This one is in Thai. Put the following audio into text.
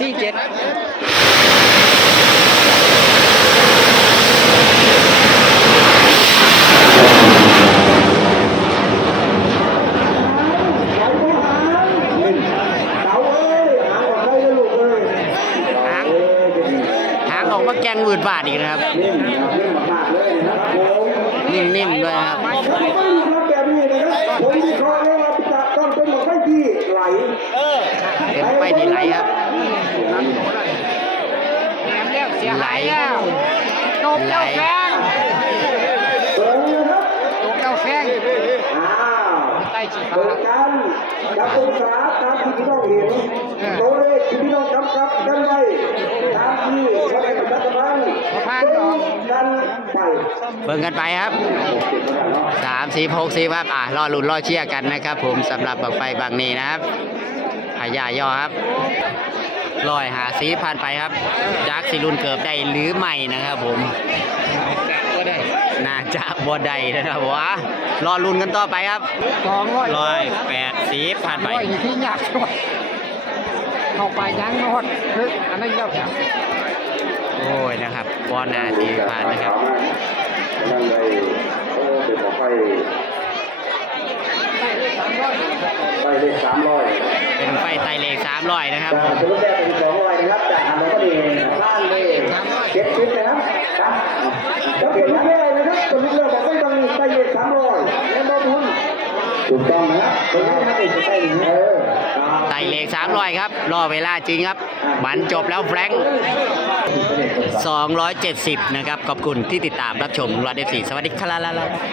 สี่เจ็ดเอาเอ้ยหาออกได้แล้วลูกเอ้ยหางหางออกมาแกงหมื่นบาทอีกนะครับ นิ่มๆด้วยครับไม่มีครับแบบนี้นะครับผมวิเป็นไฟที่ไหนไปที่ ไหลครับเสียหายแล้วจบเจ้าแฟงเปิดนะครับจบเจ้าแฟงอ้าวใต้ชีฟ้าเปิดกันจับองศาตามที่พี่น้องเห็นโดยเลขที่พี่น้องกำกับกันไว้ตามที่พระเจ้ารัฐบาลกันไปเบิ่งกันไปครับสามสี่หกสี่ครับอะรอลุ้นรอเชียร์กันนะครับ ผมสำหรับบังไฟบางนี้นะครับพญายอครับ ลอยหาสีผ่านไปครับจากสิรุนเกิบได้หรือไม่นะครับผมก็ได้น่าจะบ่ได้นะครับวะรอลุ้นกันต่อไปครับสองร้อยร้อยแปดสีผ่านไปร้อยที่ยากด้วยเข้าไปยังนอดคืออันนั้นเจ้าแฟงโอ้ยนะครับบอลนาทีผ่านนะครับนั่นเลยโอ้เป็นหมอกไฟไฟเลขสามร้อยเป็นไฟไตเลขสามร้อยนะครับจากชุดแรกเป็นสองร้อยนะครับจากอันนั้นก็ดีล้านเลยเจ็ดสิบนะครับครับแล้วเป็นลูกแรกนะครับเป็นลูกแรกบอกไม่ต้องไฟเลขสามร้อยแล้วบอลทุนถูกต้องนะครับเป็นลูกแรกเป็นไฟเลขเออไตเลขสามร้อยครับ รอเวลาจริงครับบันจบแล้วแฟรงค์270 นะครับ ขอบคุณที่ติดตามรับชมรัดเอฟซีสวัสดีครับ